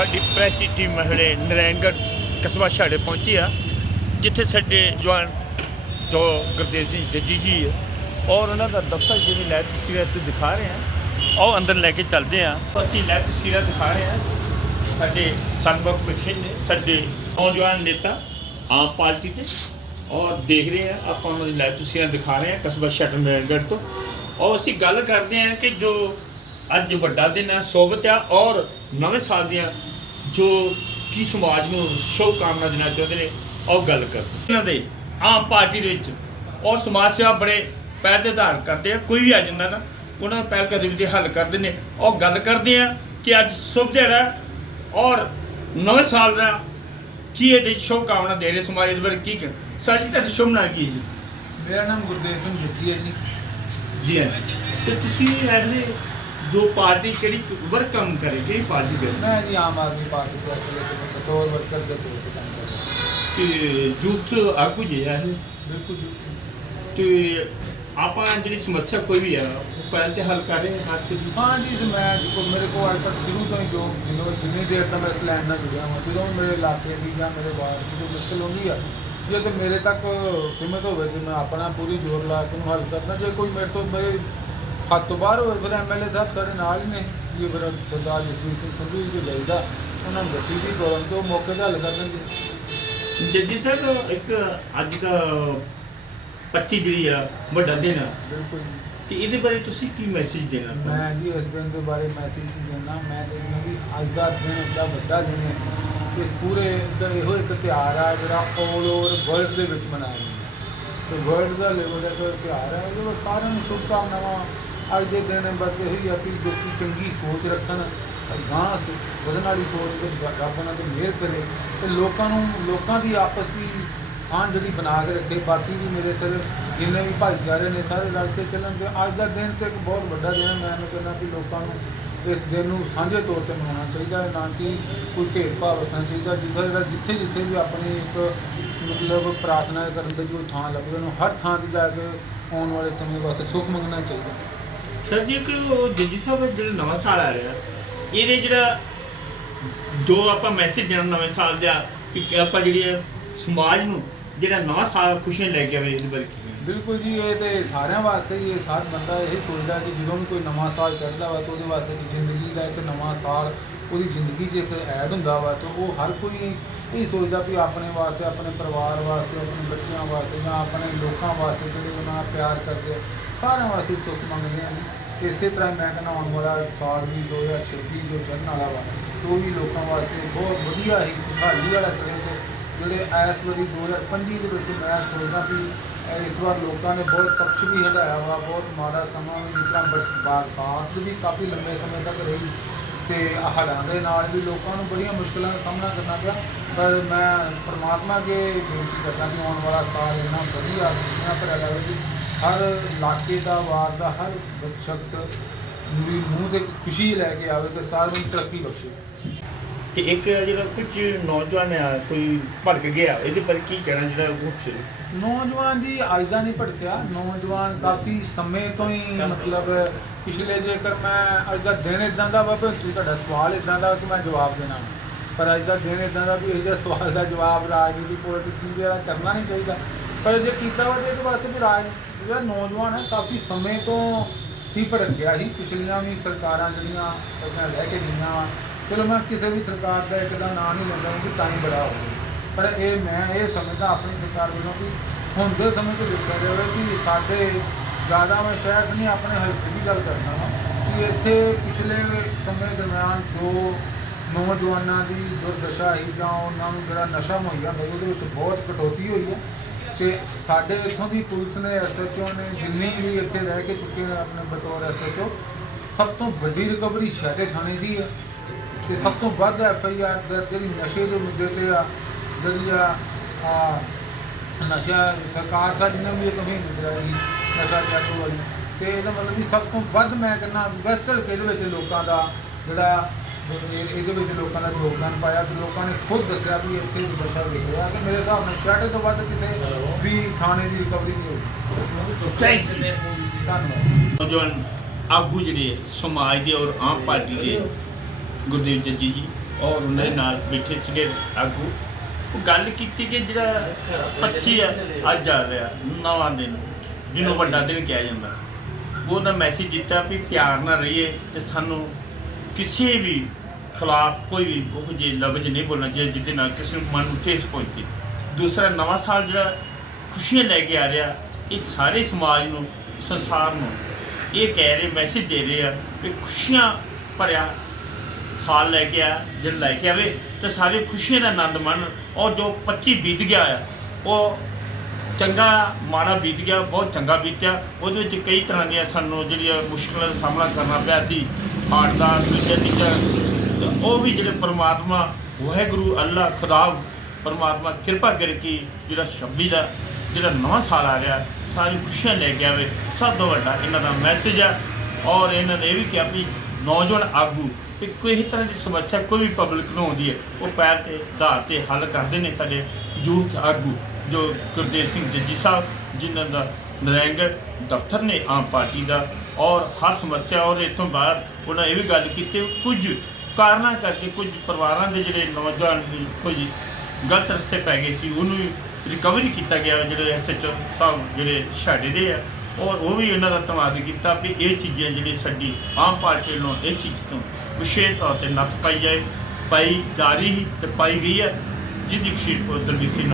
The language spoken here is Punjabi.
ਸਾਡੀ ਪ੍ਰੈਸ ਦੀ ਟੀਮ ਹਲੇ ਨਰੈਣਗੜ੍ਹ ਕਸਬਾ ਛਾੜੇ ਪਹੁੰਚੀ ਆ, ਜਿੱਥੇ ਸਾਡੇ ਜਵਾਨ ਜੋ ਗੁਰਦੇਵ ਸਿੰਘ ਜੱਜੀ ਜੀ ਹੈ ਔਰ ਉਹਨਾਂ ਦਾ ਦਫ਼ਤਰ ਜਿਹੜੀ ਲੈ ਤਸਵੀਰਾਂ ਤੇ ਦਿਖਾ ਰਹੇ ਆ, ਉਹ ਅੰਦਰ ਲੈ ਕੇ ਚੱਲਦੇ ਆ। ਅਸੀਂ ਲੈ ਤਸਵੀਰਾਂ ਦਿਖਾ ਰਹੇ ਆ। ਸਾਡੇ ਸਨਮੁਖ ਵਿਖੇ ਨੇ, ਸਾਡੇ ਨੌਜਵਾਨ ਨੇਤਾ ਆਮ ਪਾਰਟੀ ਤੇ ਔਰ ਦੇਖ ਰਹੇ ਆ, ਆਪਾਂ ਉਹਨਾਂ ਦੀ ਲਾਈਵ ਤਸਵੀਰਾਂ ਦਿਖਾ ਰਹੇ ਆ ਕਸਬਾ ਛਾੜਾ ਨਰੈਣਗੜ੍ਹ ਤੋਂ। ਔਰ ਅਸੀਂ ਗੱਲ ਕਰਦੇ ਆ ਕਿ ਜੋ ਅੱਜ ਵੱਡਾ ਦਿਨ ਹੈ ਸੋਬਤ ਆ ਔਰ ਨਵੇਂ ਸਾਲ ਦੀਆਂ ਜੋ ਕੀ ਸਮਾਜ ਨੂੰ ਸ਼ੁਭ ਕਾਮਨਾ ਦੇਣਾ ਚਾਹੁੰਦੇ ਨੇ ਉਹ ਗੱਲ ਕਰਦੇ ਇਹਨਾਂ ਦੇ ਆਮ ਪਾਰਟੀ ਦੇ ਵਿੱਚ ਔਰ ਸਮਾਜ ਸੇਵਾ ਬੜੇ ਪਹਿਲ ਦੇ ਆਧਾਰ ਕਰਦੇ ਆ ਕੋਈ ਵੀ ਆ ਜਾਂਦਾ ਨਾ ਉਹਨਾਂ ਦਾ ਪਹਿਲ ਕਦਮ ਦੇ ਹੱਲ ਕਰਦੇ ਨੇ। ਉਹ ਗੱਲ ਕਰਦੇ ਆ ਕਿ ਅੱਜ ਸ਼ੁਭ ਦਿਹਾੜਾ ਹੈ ਔਰ ਨਵੇਂ ਸਾਲ ਦਾ ਕੀ ਇਹਦੇ ਸ਼ੁਭ ਕਾਮਨਾ ਦੇ ਰਹੇ ਸਮਾਜ ਦੇ ਬਾਰੇ ਕੀ ਕਰ ਸਰ ਜੀ ਤੁਹਾਡੀ ਸ਼ੁਭ ਨਾਲ ਕੀ ਹੈ ਜੀ? ਮੇਰਾ ਨਾਮ ਗੁਰਦੇਵ ਸਿੰਘ ਜੁੱਤੀ ਹੈ ਜੀ। ਜੀ ਹਾਂ ਤੇ ਤੁਸੀਂ ਇਹਦੇ ਜੋ ਪਾਰਟੀ ਕਿਹੜੀ ਵਰਕ ਕੰਮ ਕਰੇ ਕਿਹੜੀ ਪਾਰਟੀ ਕਰੇ? ਮੈਂ ਜੀ ਆਮ ਆਦਮੀ ਪਾਰਟੀ ਤੋਂ ਅਸਲੇ ਤੇ ਬਤੌਰ ਵਰਕਰ ਦੇ ਤੌਰ ਤੇ ਕੰਮ ਕਰ ਰਿਹਾ। ਤੇ ਜੂਥ ਆਗੂ ਜੀ ਆ ਇਹ? ਬਿਲਕੁਲ ਤੇ ਆਪਾਂ ਜਿਹੜੀ ਸਮੱਸਿਆ ਕੋਈ ਵੀ ਆ ਉਹ ਪਹਿਲ ਤੇ ਹੱਲ ਕਰ ਰਹੇ ਹਾਂ ਹੱਥ ਦੀ ਹਾਂ ਜੀ ਤੇ ਮੈਂ ਜੋ ਮੇਰੇ ਕੋਲ ਅੱਜ ਤੱਕ ਸ਼ੁਰੂ ਤੋਂ ਹੀ ਜੋ ਜਿੰਨੋਂ ਜਿੰਨੀ ਦੇਰ ਤੱਕ ਮੈਂ ਇਸ ਲਾਈਨ ਨਾਲ ਜੁੜਿਆ ਹਾਂ ਜਦੋਂ ਵੀ ਮੇਰੇ ਇਲਾਕੇ ਦੀ ਜਾਂ ਮੇਰੇ ਵਾਰਡ ਦੀ ਕੋਈ ਮੁਸ਼ਕਲ ਹੁੰਦੀ ਆ ਜੇ ਤੇ ਮੇਰੇ ਤੱਕ ਸੀਮਿਤ ਹੋਵੇ ਕਿ ਮੈਂ ਆਪਣਾ ਪੂਰੀ ਜ਼ੋਰ ਲਾ ਕੇ ਉਹਨੂੰ ਹੱਲ ਕਰਦਾ ਜੇ ਕੋਈ ਮੇਰੇ ਤੋਂ ਮੇਰੇ ਹੱਥ ਤੋਂ ਬਾਹਰ ਹੋਵੇ ਫਿਰ ਐਮਐਲਏ ਸਾਹਿਬ ਸਾਡੇ ਨਾਲ ਹੀ ਨੇ ਜੀ ਫਿਰ ਸਰਦਾਰ ਜਸਵੀਰ ਸਿੰਘ ਸੰਧੂ ਜੀ ਦੇ ਜਾਈਦਾ ਉਹਨਾਂ ਨੂੰ ਦੱਸੀ ਦੀ ਪ੍ਰੋਬਲਮ ਤੇ ਮੌਕੇ ਤੇ ਹੱਲ ਕਰ ਦਿੰਦੇ ਜੱਜੀ ਸਾਹਿਬ ਇੱਕ ਅੱਜ ਦਾ 25 ਜਿਹੜੀ ਆ ਵੱਡਾ ਦਿਨ ਆ। ਬਿਲਕੁਲ ਤੇ ਇਹਦੇ ਬਾਰੇ ਤੁਸੀਂ ਕੀ ਮੈਸੇਜ ਦੇਣਾ ਮੈਂ ਜੀ ਇਸ ਦਿਨ ਦੇ ਬਾਰੇ ਮੈਸੇਜ ਨਹੀਂ ਦੇਣਾ ਮੈਂ ਤੇ ਇਹਨਾਂ ਵੀ ਅੱਜ ਦਾ ਦਿਨ ਏਡਾ ਵੱਡਾ ਦਿਨ ਹੈ ਕਿ ਪੂਰੇ ਦਾ ਇਹੋ ਇੱਕ ਤਿਉਹਾਰ ਆ ਜਿਹੜਾ ਆਲ ਓਵਰ ਵਰਲਡ ਦੇ ਵਿੱਚ ਮਨਾਇਆ ਜਾਂਦਾ ਤੇ ਵਰਲਡ ਦਾ ਲੈਵਲ ਦਾ ਤਿਉਹਾਰ ਹੈ ਉਹਦੇ ਵਿੱਚ ਸਾਰਿਆਂ ਨੂੰ ਸ਼ੁਭ ਕਾਮਨਾਵਾਂ ਅੱਜ ਦੇ ਦਿਨ ਬਸ ਇਹੀ ਆ ਕਿ ਲੋਕੀ ਚੰਗੀ ਸੋਚ ਰੱਖਣ ਗਾਂ ਵਧਣ ਵਾਲੀ ਸੋਚ ਤੇ ਰੱਬ ਉਹਨਾਂ ਤੇ ਮਿਹਰ ਕਰੇ ਤੇ ਲੋਕਾਂ ਨੂੰ, ਲੋਕਾਂ ਦੀ ਆਪਸ ਦੀ ਸਾਂਝ ਜਿਹੜੀ ਬਣਾ ਕੇ ਰੱਖੇ। ਬਾਕੀ ਵੀ ਮੇਰੇ ਸਰ ਜਿੰਨੇ ਵੀ ਭਾਈਚਾਰੇ ਨੇ ਸਾਰੇ ਰਲ ਕੇ ਚੱਲਣ ਤੇ ਅੱਜ ਦਾ ਦਿਨ ਤੇ ਇੱਕ ਬਹੁਤ ਵੱਡਾ ਦਿਨ ਹੈ। ਮੈਂ ਇਹਨੂੰ ਕਹਿੰਦਾ ਕਿ ਲੋਕਾਂ ਨੂੰ ਇਸ ਦਿਨ ਨੂੰ ਸਾਂਝੇ ਤੌਰ ਤੇ ਮਨਾਉਣਾ ਚਾਹੀਦਾ ਹੈ, ਨਾ ਕਿ ਕੋਈ ਭੇਦਭਾਵ ਰੱਖਣਾ ਚਾਹੀਦਾ। ਜਿੱਥੇ ਜਿਹੜਾ, ਜਿੱਥੇ ਜਿੱਥੇ ਵੀ ਆਪਣੀ ਇੱਕ ਮਤਲਬ ਪ੍ਰਾਰਥਨਾ ਕਰਨ ਦੀ ਜੋ ਥਾਂ ਲੱਭਦੇ ਉਹਨੂੰ ਹਰ ਥਾਂ ਤੇ ਜਾ ਕੇ ਆਉਣ ਵਾਲੇ ਸਮੇਂ ਵਾਸਤੇ ਸੁੱਖ ਮੰਗਣਾ ਚਾਹੀਦਾ। ਸਰ ਜੀ, ਇੱਕ ਉਹ ਜੱਜੀ ਸਾਹਿਬ ਜਿਹੜਾ ਨਵਾਂ ਸਾਲ ਆ ਰਿਹਾ, ਇਹਦੇ ਜਿਹੜਾ ਜੋ ਆਪਾਂ ਮੈਸੇਜ ਦੇਣਾ ਨਵੇਂ ਸਾਲ ਦਾ ਕਿ ਆਪਾਂ ਜਿਹੜੀ ਆ ਸਮਾਜ ਨੂੰ ਜਿਹੜਾ ਨਵਾਂ ਸਾਲ ਖੁਸ਼ੀਆਂ ਲੈ ਕੇ ਆਵੇ ਇਹਦੇ ਬਾਰੇ ਕੀ ਕਹਿਣਾ? ਬਿਲਕੁਲ ਜੀ ਇਹ ਤੇ ਸਾਰਿਆਂ ਵਾਸਤੇ ਹੀ ਇਹ ਸਾਰ ਬੰਦਾ ਇਹ ਸੋਚਦਾ ਕਿ ਜਦੋਂ ਵੀ ਕੋਈ ਨਵਾਂ ਸਾਲ ਚੜ੍ਹਦਾ ਵਾ ਤਾਂ ਉਹਦੇ ਵਾਸਤੇ ਕਿ ਜ਼ਿੰਦਗੀ ਦਾ ਇੱਕ ਨਵਾਂ ਸਾਲ ਉਹਦੀ ਜ਼ਿੰਦਗੀ 'ਚ ਇੱਕ ਐਡ ਹੁੰਦਾ ਵਾ ਤਾਂ ਉਹ ਹਰ ਕੋਈ ਇਹ ਸੋਚਦਾ ਵੀ ਆਪਣੇ ਵਾਸਤੇ ਆਪਣੇ ਪਰਿਵਾਰ ਵਾਸਤੇ ਆਪਣੇ ਬੱਚਿਆਂ ਵਾਸਤੇ ਜਾਂ ਆਪਣੇ ਲੋਕਾਂ ਵਾਸਤੇ ਜਿਹੜੇ ਉਹਨਾਂ ਨਾਲ ਪਿਆਰ ਕਰਦੇ ਆ, ਸਾਰਿਆਂ ਵਾਸਤੇ ਸੁੱਖ ਮੰਗਦੇ ਆ ਜੀ ਇਸੇ ਤਰ੍ਹਾਂ ਮੈਂ ਕਹਿੰਦਾ ਆਉਣ ਵਾਲਾ ਸਾਲ ਵੀ 2026 ਜੋ ਚੜ੍ਹਨ ਵਾਲਾ ਵਾ ਉਹ ਵੀ ਲੋਕਾਂ ਵਾਸਤੇ ਬਹੁਤ ਵਧੀਆ ਹੀ ਖੁਸ਼ਹਾਲੀ ਵਾਲਾ ਚਲੇ ਜਿਹੜੇ ਇਸ ਵਾਰੀ 2025 ਦੇ ਵਿੱਚ ਮੈਂ ਸੋਚਦਾ ਵੀ ਇਸ ਵਾਰ ਲੋਕਾਂ ਨੇ ਬਹੁਤ ਪਕਸ਼ ਵੀ ਹਟਾਇਆ ਵਾ, ਬਹੁਤ ਮਾੜਾ ਸਮਾਂ ਵੀ ਜਿਸ ਤਰ੍ਹਾਂ ਬਰਸਾਤ ਵੀ ਕਾਫੀ ਲੰਬੇ ਸਮੇਂ ਤੱਕ ਰਹੀ ਤੇ ਹੜ੍ਹਾਂ ਦੇ ਨਾਲ ਵੀ ਲੋਕਾਂ ਨੂੰ ਬੜੀਆਂ ਮੁਸ਼ਕਲਾਂ ਦਾ ਸਾਹਮਣਾ ਕਰਨਾ ਪਿਆ। ਪਰ ਮੈਂ ਪਰਮਾਤਮਾ ਅੱਗੇ ਬੇਨਤੀ ਕਰਦਾ ਕਿ ਆਉਣ ਵਾਲਾ ਸਾਲ ਇੰਨਾ ਵਧੀਆ ਖੁਸ਼ੀਆਂ ਭਰਿਆ ਜਾਵੇ ਕਿ ਹਰ ਇਲਾਕੇ ਦਾ ਵਾਰ ਦਾ, ਹਰ ਸ਼ਖਸ ਵੀ ਮੂੰਹ ਤੇ ਖੁਸ਼ੀ ਲੈ ਕੇ ਆਵੇ ਤੇ ਸਾਰਿਆਂ ਨੂੰ ਤਰੱਕੀ ਬਖਸ਼ੇ। ਤੇ ਇੱਕ ਜਿਹੜਾ ਕੁਝ ਨੌਜਵਾਨ ਆ ਕੋਈ ਭੜਕ ਗਿਆ ਇਹਦੇ ਬਾਰੇ ਕੀ ਕਹਿਣਾ ਜਿਹੜਾ ਸ਼ੁਰੂ ਨੌਜਵਾਨ ਜੀ ਅੱਜ ਦਾ ਨਹੀਂ ਭਟਕਿਆ ਨੌਜਵਾਨ ਕਾਫੀ ਸਮੇਂ ਤੋਂ ਹੀ ਮਤਲਬ ਪਿਛਲੇ ਜੇਕਰ ਮੈਂ ਅੱਜ ਦਾ ਦਿਨ ਇਦਾਂ ਦਾ ਵਾ ਤੁਸੀਂ ਤੁਹਾਡਾ ਸਵਾਲ ਇਦਾਂ ਦਾ ਕਿ ਮੈਂ ਜਵਾਬ ਦੇਣਾ ਪਰ ਅੱਜ ਦਾ ਦਿਨ ਇਦਾਂ ਦਾ ਵੀ ਇਹ ਜਿਹਾ ਸਵਾਲ ਦਾ ਜਵਾਬ ਰਾਜਨੀਤੀ ਪੋਲਿਟਿਕਸ ਜਿਹੜਾ ਕਰਨਾ ਨਹੀਂ ਚਾਹੀਦਾ। ਪਰ ਜੇ ਕੀਤਾ ਵਾ ਤੇ ਇਹਦੇ ਵਾਸਤੇ ਵੀ ਰਾਜ ਜਿਹੜਾ ਨੌਜਵਾਨ ਹੈ ਕਾਫੀ ਸਮੇਂ ਤੋਂ ਹੀ ਭਟਕ ਗਿਆ ਸੀ। ਪਿਛਲੀਆਂ ਵੀ ਸਰਕਾਰਾਂ ਜਿਹੜੀਆਂ ਪਹਿਲਾਂ ਰਹਿ ਕੇ ਗਈਆਂ ਚਲੋ ਮੈਂ ਕਿਸੇ ਵੀ ਸਰਕਾਰ ਦਾ ਇੱਕ ਦਾ ਨਾਂ ਨਹੀਂ ਲੈਂਦਾ ਕਿ ਟਾਈਮ ਬੜਾ ਹੋਵੇ ਪਰ ਇਹ ਮੈਂ ਇਹ ਸਮਝਦਾ ਆਪਣੀ ਸਰਕਾਰ ਵੱਲੋਂ ਵੀ ਹੁੰਦੇ ਸਮੇਂ 'ਚ ਦੇਖਿਆ ਜਾਵੇ ਕਿ ਸਾਡੇ ਜ਼ਿਆਦਾ ਮੈਂ ਸ਼ਾਇਦ ਨਹੀਂ, ਆਪਣੇ ਹਲਕੇ ਦੀ ਗੱਲ ਕਰਦਾ ਹਾਂ ਕਿ ਇੱਥੇ ਪਿਛਲੇ ਸਮੇਂ ਦਰਮਿਆਨ ਜੋ ਨੌਜਵਾਨਾਂ ਦੀ ਦੁਰਦਸ਼ਾ ਹੀ ਜਾਂ ਉਹਨਾਂ ਨੂੰ ਜਿਹੜਾ ਨਸ਼ਾ ਮੁਹੱਈਆ ਹੁੰਦਾ ਉਹਦੇ ਵਿੱਚ ਬਹੁਤ ਕਟੌਤੀ ਹੋਈ ਹੈ। ਤੇ ਸਾਡੇ ਇੱਥੋਂ ਦੀ ਪੁਲਿਸ ਨੇ ਐਸਐਚਓ ਨੇ ਜਿੰਨੀ ਵੀ ਇੱਥੇ ਰਹਿ ਕੇ ਚੁੱਕੇ ਨੇ ਆਪਣੇ ਬਤੌਰ ਐਸਐਚਓ ਸਭ ਤੋਂ ਵੱਡੀ ਰਿਕਵਰੀ ਸ਼ਹਿਰੇ ਥਾਣੇ ਦੀ ਹੈ। ਤੇ ਸਭ ਤੋਂ ਵੱਧ ਐਫ ਆਈ ਆਰ ਜਿਹੜੀ ਨਸ਼ੇ ਦੇ ਮੁੱਦੇ ਤੇ ਆ ਜਿਹੜੀ ਆ ਨਸ਼ਾ ਸਰਕਾਰ ਸਾਡੀ ਨੇ ਵੀ ਇੱਕ ਮੁਹਿੰਮ ਚਲਾਈ ਨਸ਼ਾ ਜਾਗੋ ਵਾਲੀ। ਤੇ ਇਹਦਾ ਮਤਲਬ ਵੀ ਸਭ ਤੋਂ ਵੱਧ ਮੈਂ ਕਹਿੰਦਾ ਵੈਸਟ ਹਲਕੇ ਦੇ ਵਿੱਚ ਲੋਕਾਂ ਦਾ ਜਿਹੜਾ ਇਹ- ਇਹਦੇ ਵਿੱਚ ਲੋਕਾਂ ਦਾ ਯੋਗਦਾਨ ਪਾਇਆ ਤੇ ਲੋਕਾਂ ਨੇ ਖੁਦ ਦੱਸਿਆ ਵੀ ਇੱਥੇ ਨਸ਼ਾ ਵਿਕ ਰਿਹਾ ਕਿ ਮੇਰੇ ਹਿਸਾਬ ਨਾਲ ਸ਼ਾਡੇ ਤੋਂ ਵੱਧ ਕਿਸੇ ਵੀ ਥਾਣੇ ਦੀ ਰਿਕਵਰੀ ਨਹੀਂ ਹੋਈ ਥੈਂਕਸ ਧੰਨਵਾਦ। ਨੌਜਵਾਨ ਆਗੂ ਜਿਹੜੇ ਸਮਾਜ ਦੇ ਔਰ ਆਮ ਪਾਰਟੀ ਦੇ ਗੁਰਦੇਵ ਜੱਜੀ ਜੀ ਔਰ ਉਹਨਾਂ ਦੇ ਨਾਲ ਬੈਠੇ ਸੀਗੇ ਆਗੂ। ਉਹ ਗੱਲ ਕੀਤੀ ਕਿ ਜਿਹੜਾ 25 ਆ, ਅੱਜ ਆ ਰਿਹਾ, ਨਵਾਂ ਦਿਨ, ਜਿਹਨੂੰ ਵੱਡਾ ਦਿਨ ਕਿਹਾ ਜਾਂਦਾ। ਉਹਨਾਂ ਮੈਸੇਜ ਦਿੱਤਾ ਵੀ ਪਿਆਰ ਨਾਲ ਰਹੀਏ ਤੇ ਸਾਨੂੰ ਕਿਸੇ ਵੀ ਖਿਲਾਫ ਕੋਈ ਵੀ ਉਹ ਜਿਹੇ ਲਫ਼ਜ਼ ਨਹੀਂ ਬੋਲਣਾ ਚਾਹੀਦਾ ਜਿਹਦੇ ਨਾਲ ਕਿਸੇ ਨੂੰ ਮਨ ਨੂੰ ਠੇਸ ਪਹੁੰਚੇ। ਦੂਸਰਾ, ਨਵਾਂ ਸਾਲ ਜਿਹੜਾ ਖੁਸ਼ੀਆਂ ਲੈ ਕੇ ਆ ਰਿਹਾ, ਇਹ ਸਾਰੇ ਸਮਾਜ ਨੂੰ, ਸੰਸਾਰ ਨੂੰ ਇਹ ਕਹਿ ਰਹੇ ਮੈਸੇਜ ਦੇ ਰਹੇ ਆ ਕਿ ਖੁਸ਼ੀਆਂ ਭਰਿਆ ਸਾਲ ਲੈ ਕੇ ਆਇਆ ਜਿਹੜਾ ਲੈ ਕੇ ਆਵੇ, ਤੇ ਸਾਰੇ ਖੁਸ਼ੀਆਂ ਦਾ ਆਨੰਦ ਮਾਣਨ। ਔਰ ਜੋ 25 ਬੀਤ ਗਿਆ ਆ, ਉਹ ਚੰਗਾ ਮਾੜਾ ਬੀਤ ਗਿਆ, ਬਹੁਤ ਚੰਗਾ ਬੀਤਿਆ। ਉਹਦੇ ਵਿੱਚ ਕਈ ਤਰ੍ਹਾਂ ਦੀਆਂ ਸਾਨੂੰ ਜਿਹੜੀਆਂ ਮੁਸ਼ਕਲਾਂ ਦਾ ਸਾਹਮਣਾ ਕਰਨਾ ਪਿਆ ਸੀ ਹਾਰਟ ਦਾ ਦੂਜੇ ਤੀਜਾ ਉਹ ਵੀ ਜਿਹੜੇ ਪਰਮਾਤਮਾ, ਵਾਹਿਗੁਰੂ, ਅੱਲਾ, ਖੁਦਾ, ਪਰਮਾਤਮਾ ਕਿਰਪਾ ਕਰਕੇ ਜਿਹੜਾ 26 ਦਾ, ਜਿਹੜਾ ਨਵਾਂ ਸਾਲ ਆ ਗਿਆ ਸਾਰੀ ਖੁਸ਼ੀਆਂ ਲੈ ਕੇ ਆਵੇ। ਸਭ ਤੋਂ ਵੱਡਾ ਇਹਨਾਂ ਦਾ ਮੈਸੇਜ ਆ। ਔਰ ਇਹਨਾਂ ਨੇ ਇਹ ਵੀ ਕਿਹਾ ਵੀ ਨੌਜਵਾਨ ਆਗੂ ਕਿ ਕੋਈ ਤਰ੍ਹਾਂ ਦੀ ਸਮੱਸਿਆ ਕੋਈ ਵੀ ਪਬਲਿਕ ਨੂੰ ਆਉਂਦੀ ਹੈ, ਉਹ ਪੈਰ ਤੇ ਆਧਾਰ ਤੇ ਹੱਲ ਕਰਦੇ ਨੇ ਸਾਡੇ ਯੂਥ ਆਗੂ, ਜੋ ਗੁਰਦੇਵ ਸਿੰਘ ਜੱਜੀ ਸਾਹਿਬ, ਜਿਨ੍ਹਾਂ ਦਾ ਨਰੈਂਗੜ ਦਫ਼ਤਰ ਨੇ ਆਮ ਪਾਰਟੀ ਦਾ, ਔਰ ਹਰ ਸਮੱਸਿਆ ਔਰ ਇਤੋਂ ਬਾਅਦ ਉਹਨਾਂ ਇਹ ਵੀ ਗੱਲ ਕੀਤੀ, ਕੁਝ ਕਾਰਨਾਂ ਕਰਕੇ ਕੁਝ ਪਰਿਵਾਰਾਂ ਦੇ ਜਿਹੜੇ ਨੌਜਵਾਨ ਕੁਝ ਗਲਤ ਰਸਤੇ ਪੈ ਗਏ ਸੀ, ਉਹਨੂੰ ਰਿਕਵਰੀ ਕੀਤਾ ਗਿਆ, ਜਿਹੜੇ ਐਸਐਚਓ ਸਾਹਿਬ ਜਿਹੜੇ ਛਾੜੇ ਦੇ ਆ ਔਰ ਉਹ ਵੀ ਇਹਨਾਂ ਦਾ ਧੰਨਵਾਦ ਕੀਤਾ ਵੀ ਇਹ ਚੀਜ਼ਾਂ ਜਿਹੜੀ ਸਾਡੀ ਆਮ ਪਾਰਟੀ ਨੂੰ ਇਹ ਚੀਜ਼ ਤੋਂ ਵਿਸ਼ੇਸ਼ ਤੌਰ ਤੇ ਨੱਥ ਪਾਈ ਜਾਏ, ਪਾਈ ਜਾ ਰਹੀ ਸੀ ਤੇ ਪਾਈ ਗਈ ਹੈ ਜਿਹਦੀ ਸ਼ੀਟ ਕੋ ਦਲਵੀਰ ਸਿੰਘ